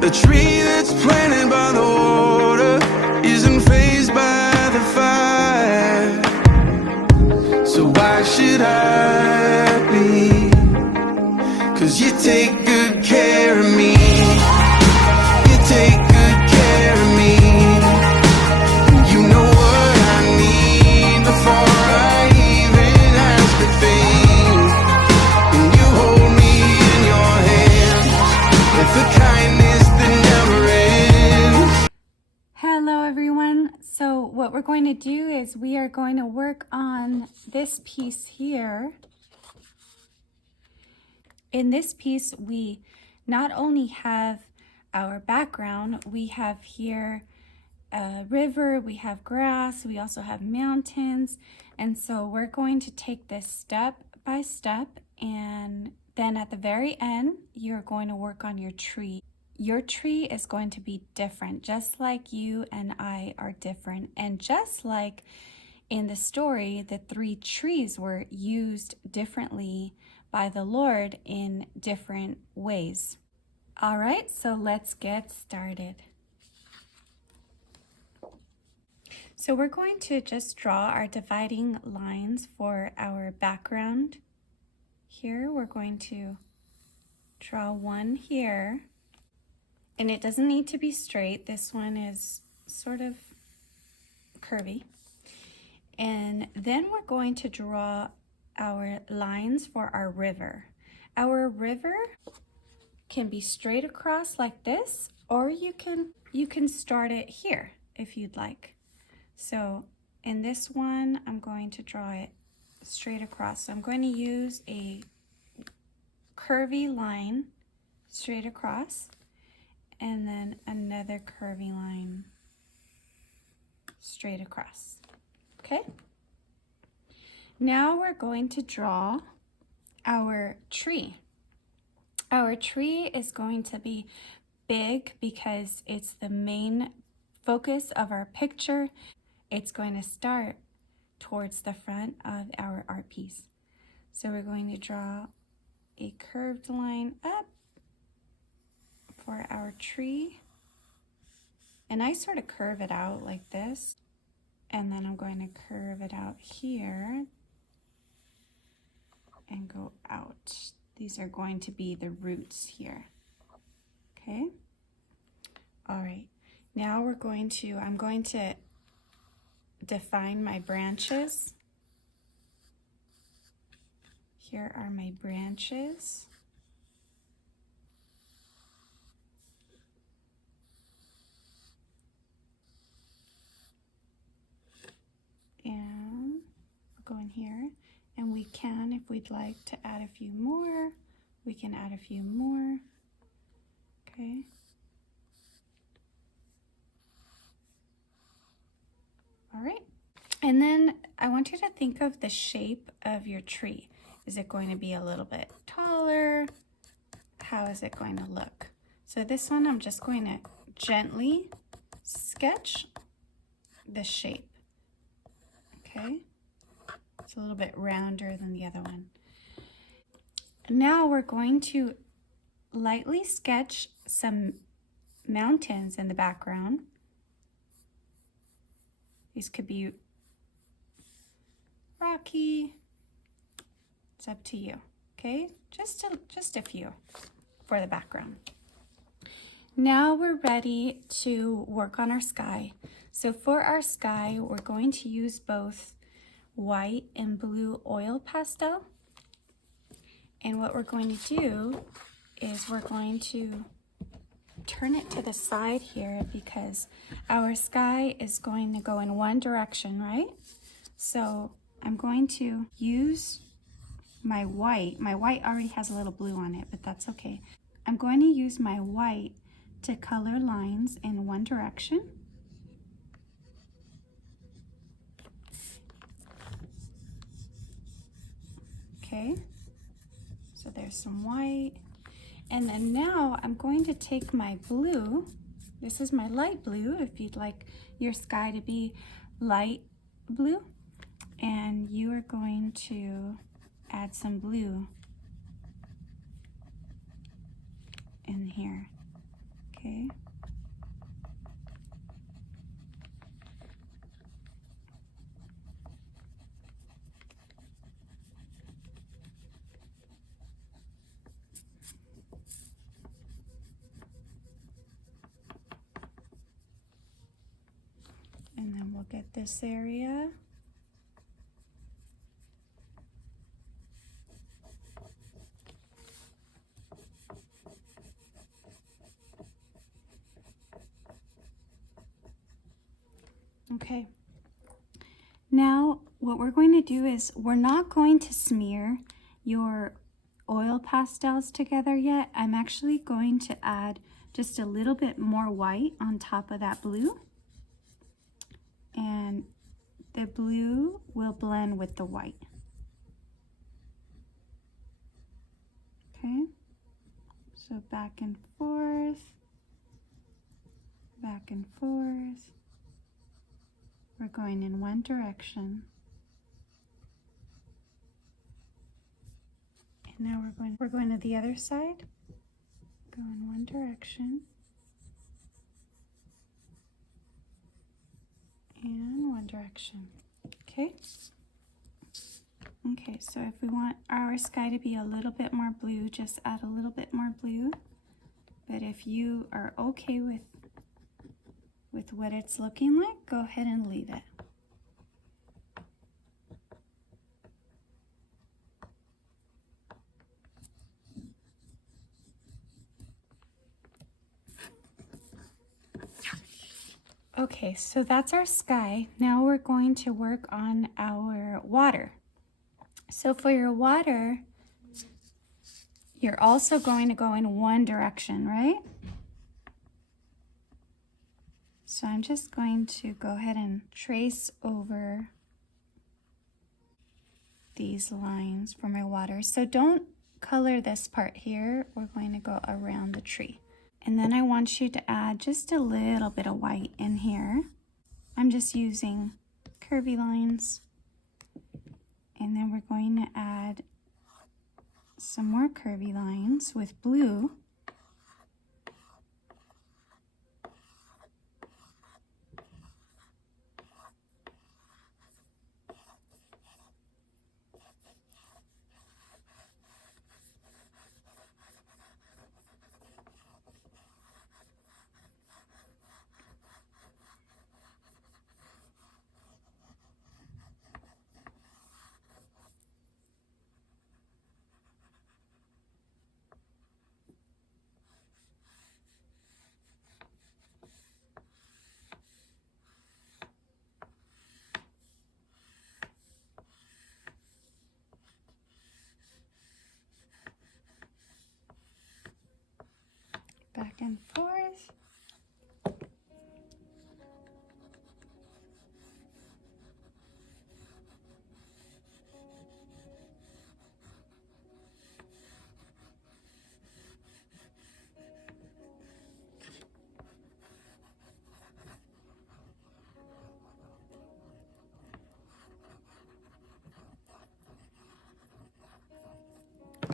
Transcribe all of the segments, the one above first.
A tree that's planted by the water isn't fazed by the fire. So why should I be? 'Cause you take good care of me. You take good care of me. You know what I need before I even ask a thing. And you hold me in your hands with a kindness that never ends. Hello everyone. So what we're going to do is we are going to work on this piece here. In this piece, we not only have our background, we have here a river, we have grass, we also have mountains. And so we're going to take this step by step, and then at the very end, you're going to work on your tree. Your tree is going to be different, just like you and I are different. And just like in the story, the 3 trees were used differently by the Lord in different ways. All right, so let's get started. So we're going to just draw our dividing lines for our background. Here we're going to draw one here, and it doesn't need to be straight. This one is sort of curvy. And then we're going to draw our lines for our river. Our river can be straight across like this, or you can start it here if you'd like. So in this one, I'm going to draw it straight across. So I'm going to use a curvy line straight across, and then another curvy line straight across. Okay? Now we're going to draw our tree. Our tree is going to be big because it's the main focus of our picture. It's going to start towards the front of our art piece. So we're going to draw a curved line up for our tree. And I sort of curve it out like this. And then I'm going to curve it out here and go out. These are going to be the roots here. Okay? All right. Now I'm going to define my branches. Here are my branches. And we'll go in here, and we can, if we'd like to add a few more, we can add a few more. Okay. All right. And then I want you to think of the shape of your tree. Is it going to be a little bit taller? How is it going to look? So this one, I'm just going to gently sketch the shape. Okay. It's a little bit rounder than the other one. Now we're going to lightly sketch some mountains in the background. These could be rocky. It's up to you. Okay, just a few for the background. Now we're ready to work on our sky. So for our sky, we're going to use both white and blue oil pastel. And what we're going to do is we're going to turn it to the side here because our sky is going to go in one direction, right? So I'm going to use my white. My white already has a little blue on it, but that's okay. I'm going to use my white to color lines in one direction. Okay, so there's some white. And then now I'm going to take my blue. This is my light blue, if you'd like your sky to be light blue. And you are going to add some blue in here. Okay. we'll get this area. Okay. Now, what we're going to do is we're not going to smear your oil pastels together yet. I'm actually going to add just a little bit more white on top of that blue. And the blue will blend with the white. Okay, so back and forth, back and forth. We're going in one direction. And now we're going to the other side. Go in one direction. And one direction. Okay? Okay, so if we want our sky to be a little bit more blue, just add a little bit more blue. But if you are okay with what it's looking like, go ahead and leave it. Okay, so that's our sky. Now we're going to work on our water. So for your water, you're also going to go in one direction, right? So I'm just going to go ahead and trace over these lines for my water. So don't color this part here. We're going to go around the tree. And then I want you to add just a little bit of white in here. I'm just using curvy lines. And then we're going to add some more curvy lines with blue. Back and forth.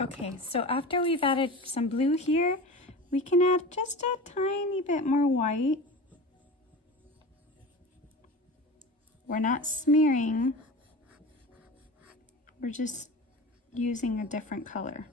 Okay, so after we've added some blue here, we can add just a tiny bit more white. We're not smearing, we're just using a different color.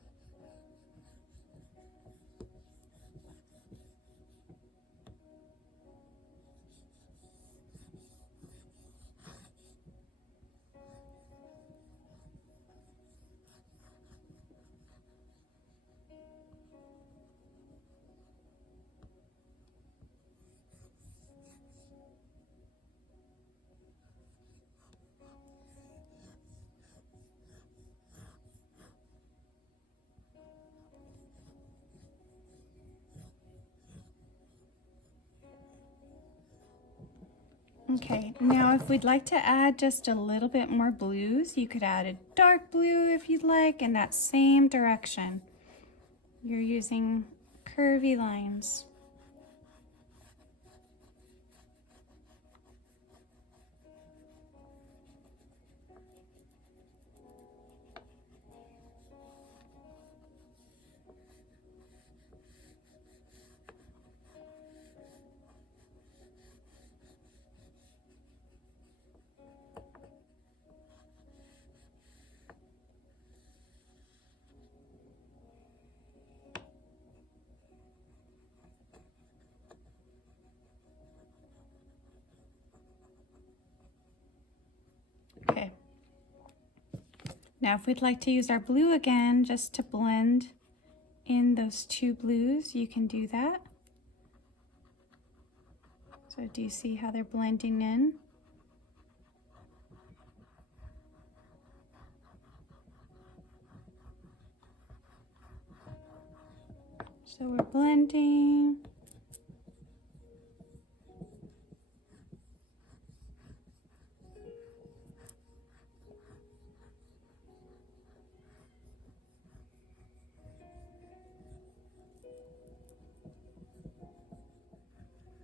Okay, now if we'd like to add just a little bit more blues, you could add a dark blue if you'd like in that same direction. You're using curvy lines. Now if we'd like to use our blue again, just to blend in those two blues, you can do that. So do you see how they're blending in? So we're blending.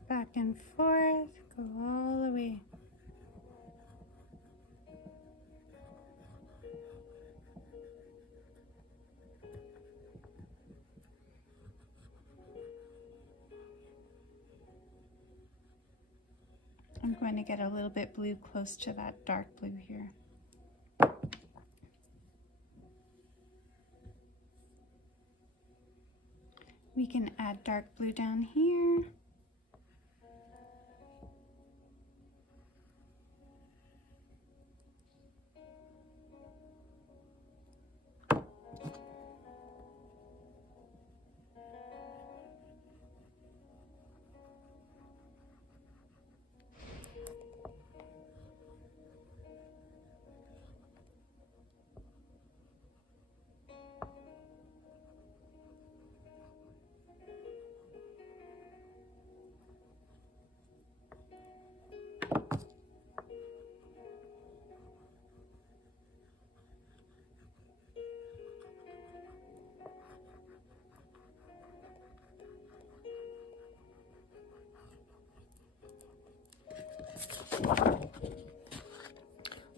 Back and forth, go all the way. I'm going to get a little bit blue close to that dark blue here. We can add dark blue down here.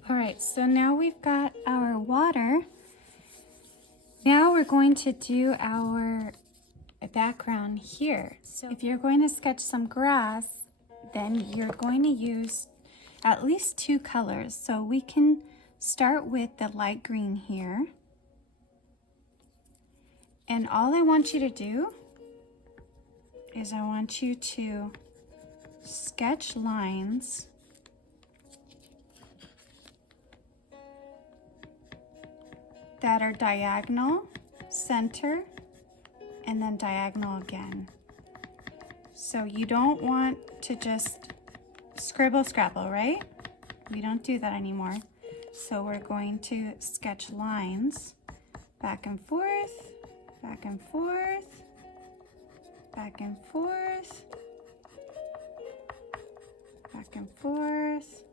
All right, so now we've got our water. Now we're going to do our background here. So if you're going to sketch some grass, then you're going to use at least two colors. So we can start with the light green here. And all I want you to do is I want you to sketch lines that are diagonal, center, and then diagonal again. So you don't want to just scribble scrabble, right? We don't do that anymore. So we're going to sketch lines back and forth, back and forth, back and forth, back and forth.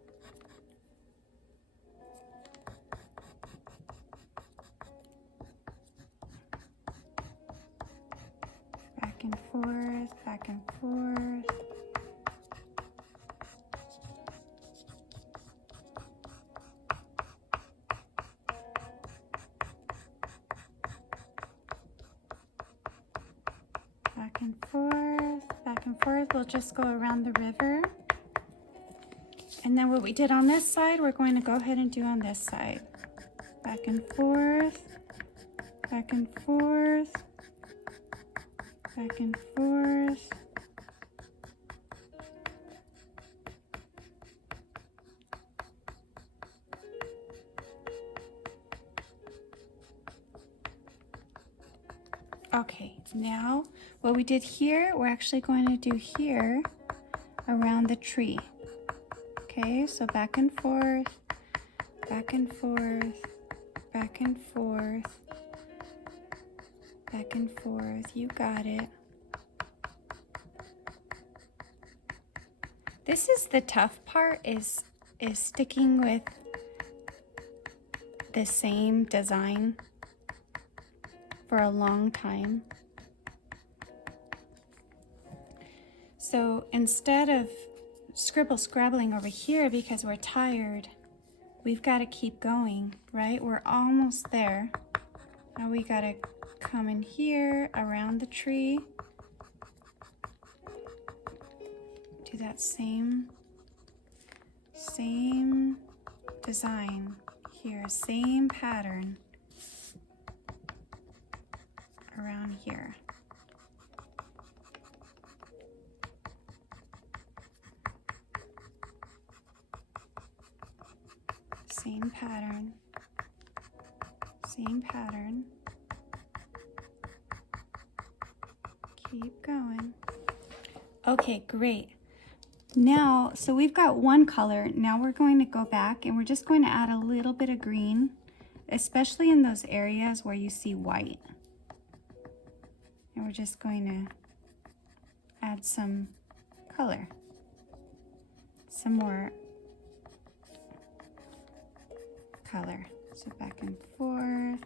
Back and forth, back and forth. Back and forth, back and forth. We'll just go around the river. And then what we did on this side, we're going to go ahead and do on this side. Back and forth, back and forth, back and forth. Okay, now what we did here, we're actually going to do here around the tree. Okay, so back and forth, back and forth, back and forth, back and forth. You got it. This is the tough part, is sticking with the same design for a long time. So instead of scribble scrabbling over here because we're tired, we've got to keep going, right? We're almost there. Now we got to come in here around the tree. Do that same design here, same pattern around here. Same pattern. Same pattern. Keep going. Okay, great. Now, so we've got one color. Now we're going to go back and we're just going to add a little bit of green, especially in those areas where you see white. And we're just going to add some color, some more color. So back and forth,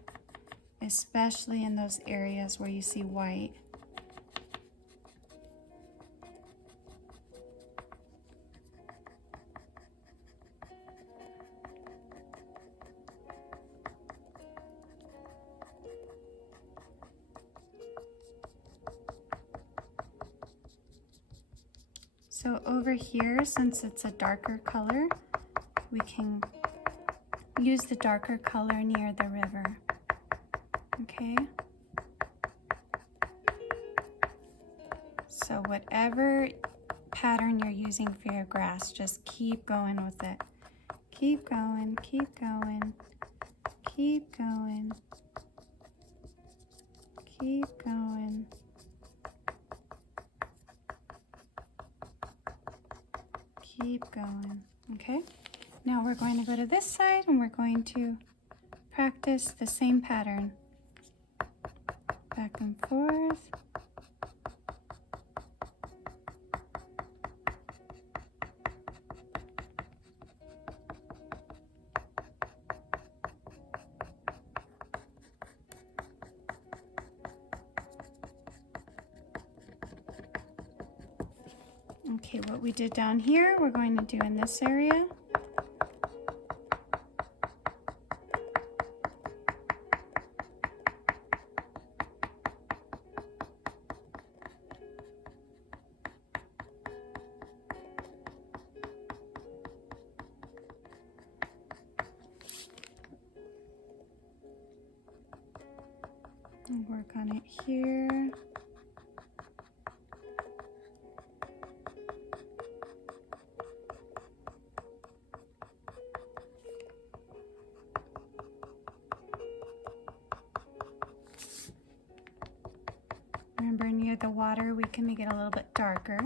especially in those areas where you see white. So over here, since it's a darker color, we can use the darker color near the river. Okay? So whatever pattern you're using for your grass, just keep going with it. Keep going, keep going, keep going, keep going. Keep going, okay? Now we're going to go to this side and we're going to practice the same pattern. Back and forth. Okay, what we did down here, we're going to do in this area. And work on it here. Remember, near the water, we can make it a little bit darker.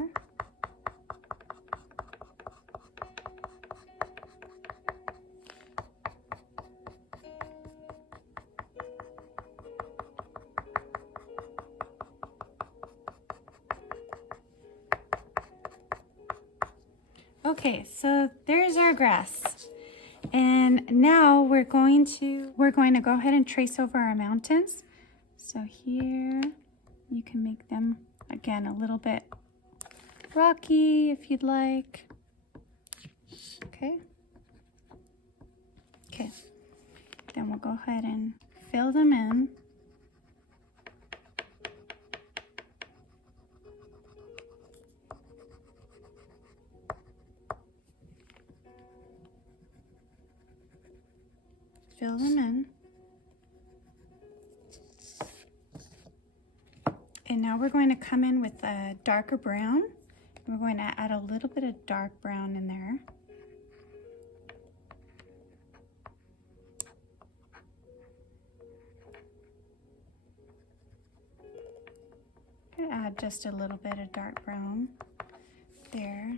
Okay, so there's our grass. And now we're going to go ahead and trace over our mountains. So here, you can make them, again, a little bit rocky if you'd like. Okay. Okay. Then we'll go ahead and fill them in. Fill them in. And now we're going to come in with a darker brown. We're going to add a little bit of dark brown in there. I'm going to add just a little bit of dark brown there.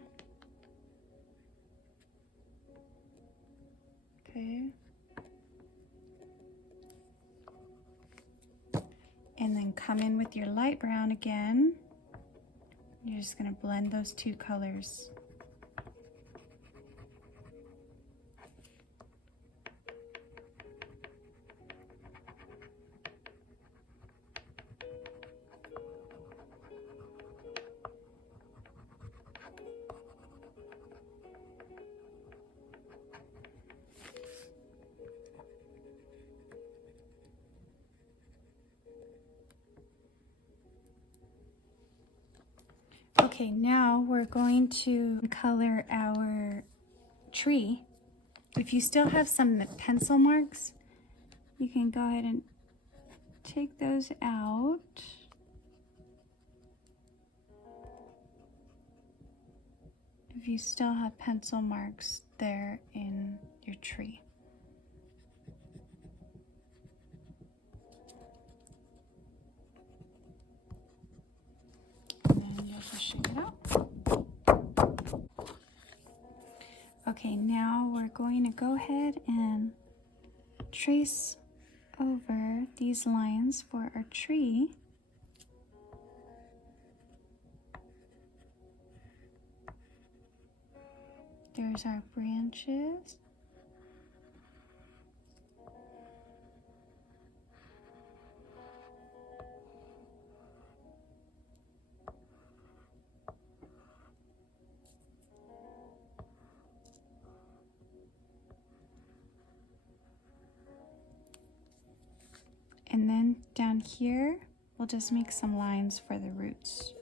Okay. And then come in with your light brown again. You're just going to blend those two colors. Okay, now we're going to color our tree. If you still have some pencil marks, you can go ahead and take those out. If you still have pencil marks there in your tree. just shake it out. Okay, now we're going to go ahead and trace over these lines for our tree. There's our branches. And then down here, we'll just make some lines for the roots.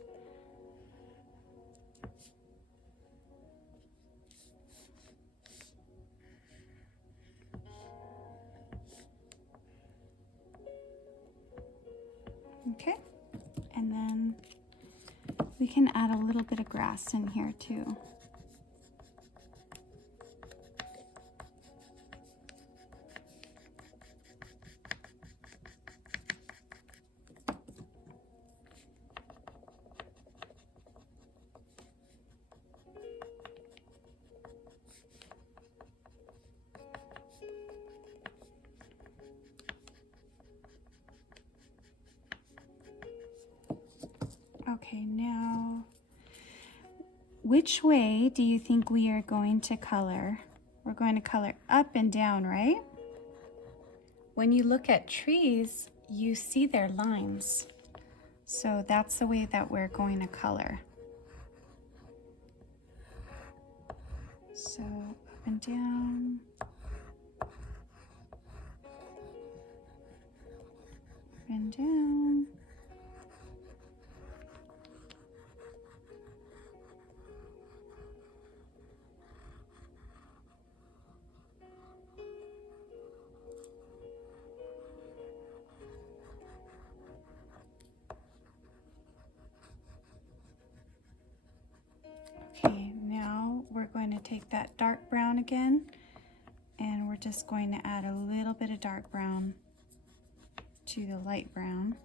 Okay, and then we can add a little bit of grass in here too. Okay, now, which way do you think we are going to color? We're going to color up and down, right? When you look at trees, you see their lines. So that's the way that we're going to color. So up and down. Up and down. Okay, now we're going to take that dark brown again, and we're just going to add a little bit of dark brown to the light brown.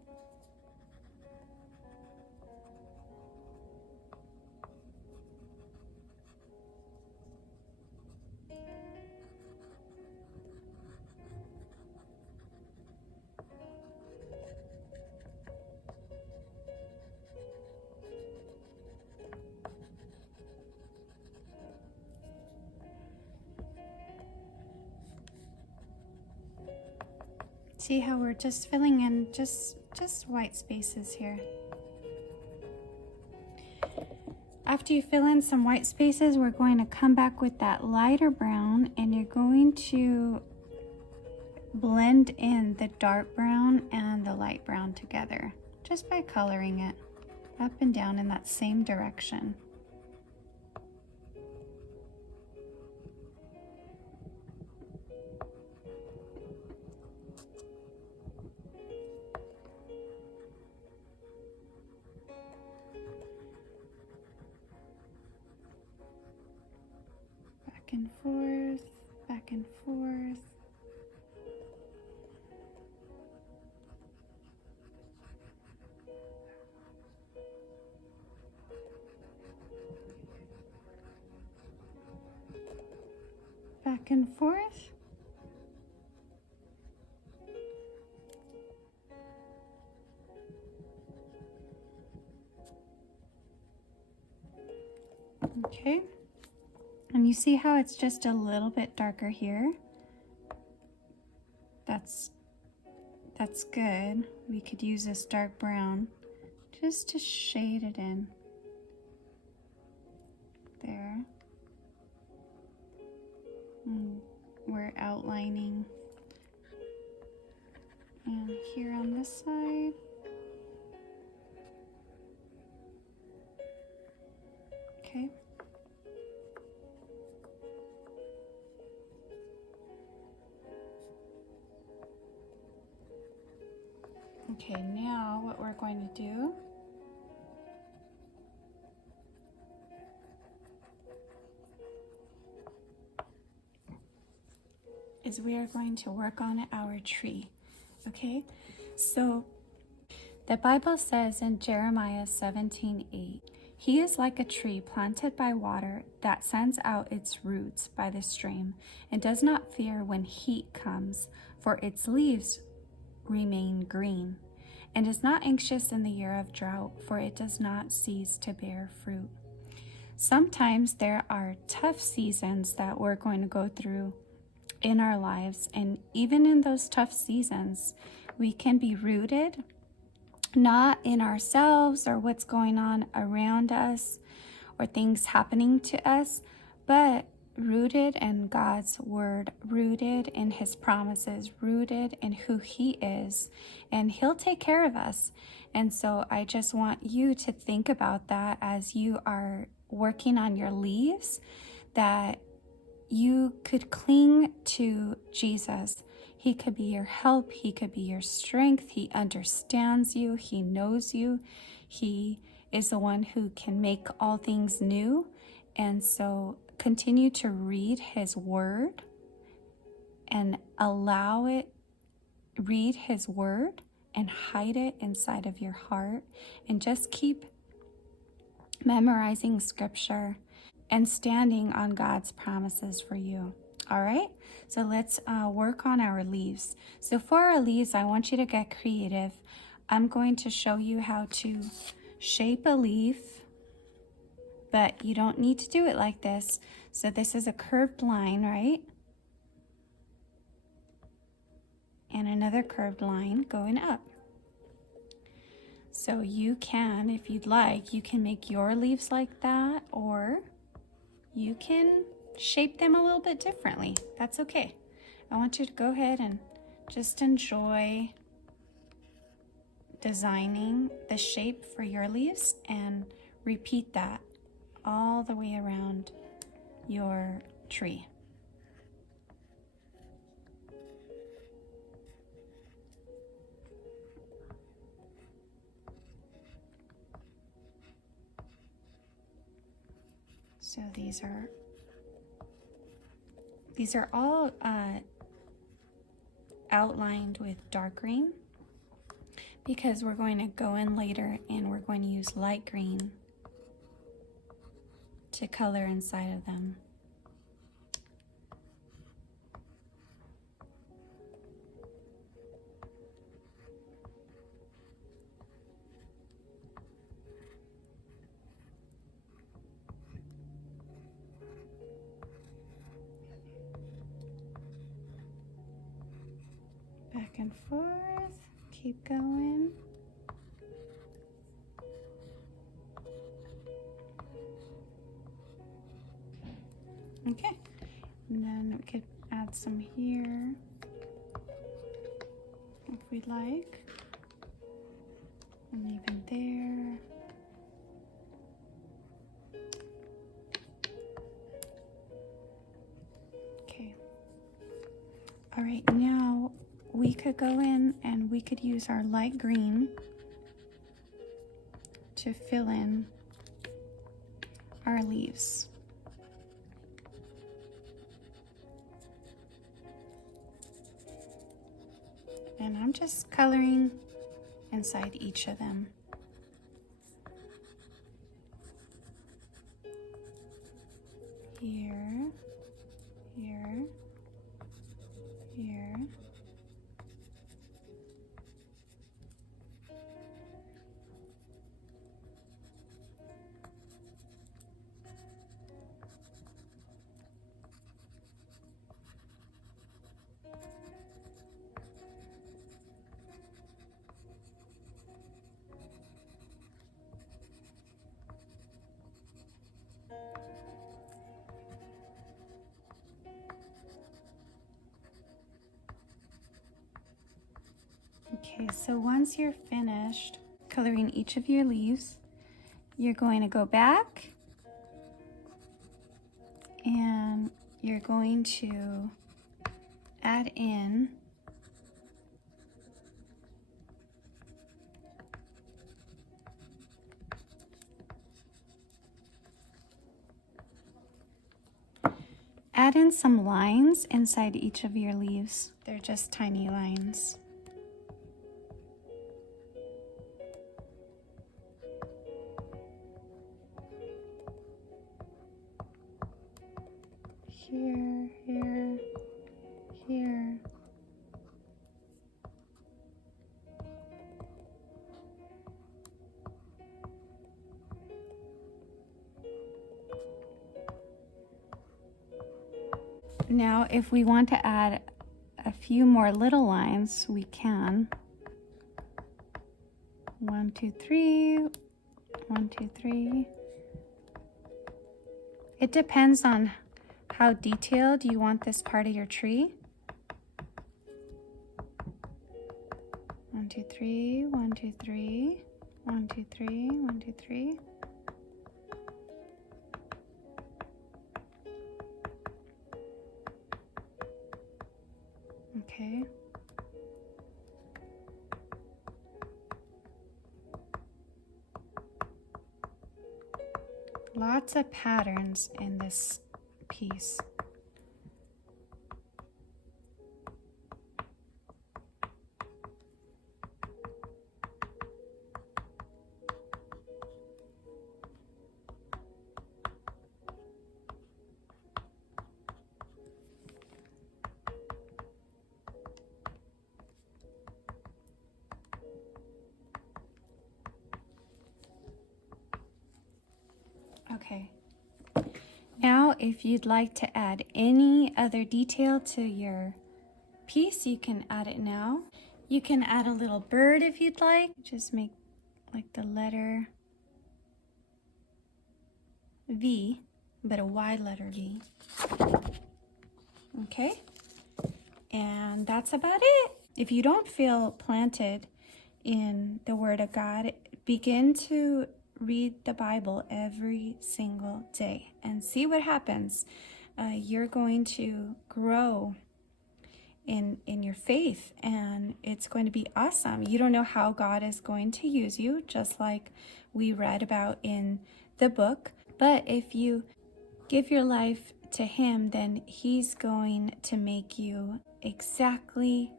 See how we're just filling in just white spaces here. After you fill in some white spaces, we're going to come back with that lighter brown, and you're going to blend in the dark brown and the light brown together just by coloring it up and down in that same direction. Back and forth, back and forth. Back and forth. Okay. And you see how it's just a little bit darker here? That's good. We could use this dark brown just to shade it in. There. And we're outlining. And here on this side. Okay. Okay, now what we're going to do is we are going to work on our tree. Okay, so the Bible says in Jeremiah 17:8, He is like a tree planted by water that sends out its roots by the stream and does not fear when heat comes, for its leaves remain green, and is not anxious in the year of drought, for it does not cease to bear fruit. Sometimes there are tough seasons that we're going to go through in our lives, and even in those tough seasons, we can be rooted not in ourselves or what's going on around us or things happening to us, but rooted in God's word, rooted in his promises, rooted in who he is, and he'll take care of us. And so I just want you to think about that as you are working on your leaves, that you could cling to Jesus. He could be your help. He could be your strength. He understands you. He knows you. He is the one who can make all things new. And so continue to read his word and read his word and hide it inside of your heart, and just keep memorizing scripture and standing on God's promises for you. All right, so let's work on our leaves. So for our leaves, I want you to get creative. I'm going to show you how to shape a leaf, but you don't need to do it like this. So this is a curved line, right? And another curved line going up. So you can, if you'd like, you can make your leaves like that, or you can shape them a little bit differently. That's okay. I want you to go ahead and just enjoy designing the shape for your leaves and repeat that all the way around your tree. So these are all outlined with dark green, because we're going to go in later and we're going to use light green to color inside of them. Back and forth, keep going. Okay, and then we could add some here if we'd like, and even there. Okay, all right, now we could go in and we could use our light green to fill in our leaves. And I'm just coloring inside each of them. Here, here, here. Okay, so once you're finished coloring each of your leaves, you're going to go back and you're going to add in some lines inside each of your leaves. They're just tiny lines. here, here, here. Now, if we want to add a few more little lines, we can. 1, 2, 3, 1, 2, 3. It depends on how detailed you want this part of your tree. 1, 2, 3, 1, 2, 3, 1, 2, 3, 1, 2, 3. Okay. Lots of patterns in this piece. Okay. Now, if you'd like to add any other detail to your piece, you can add it now. You can add a little bird if you'd like. Just make like the letter V, but a wide letter V. Okay. And that's about it. If you don't feel planted in the Word of God, begin to read the Bible every single day and see what happens. You're going to grow in your faith, and it's going to be awesome. You don't know how God is going to use you, just like we read about in the book. But if you give your life to Him, then He's going to make you exactly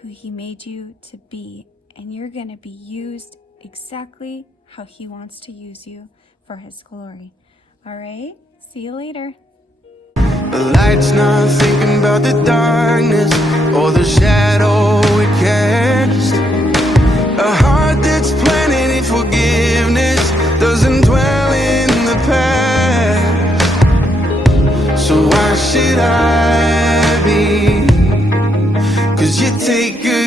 who He made you to be, and you're going to be used exactly how He wants to use you for His glory. All right, see you later. The light's not thinking about the darkness or the shadow it casts. A heart that's planted in forgiveness doesn't dwell in the past. So why should I be? 'Cause you take good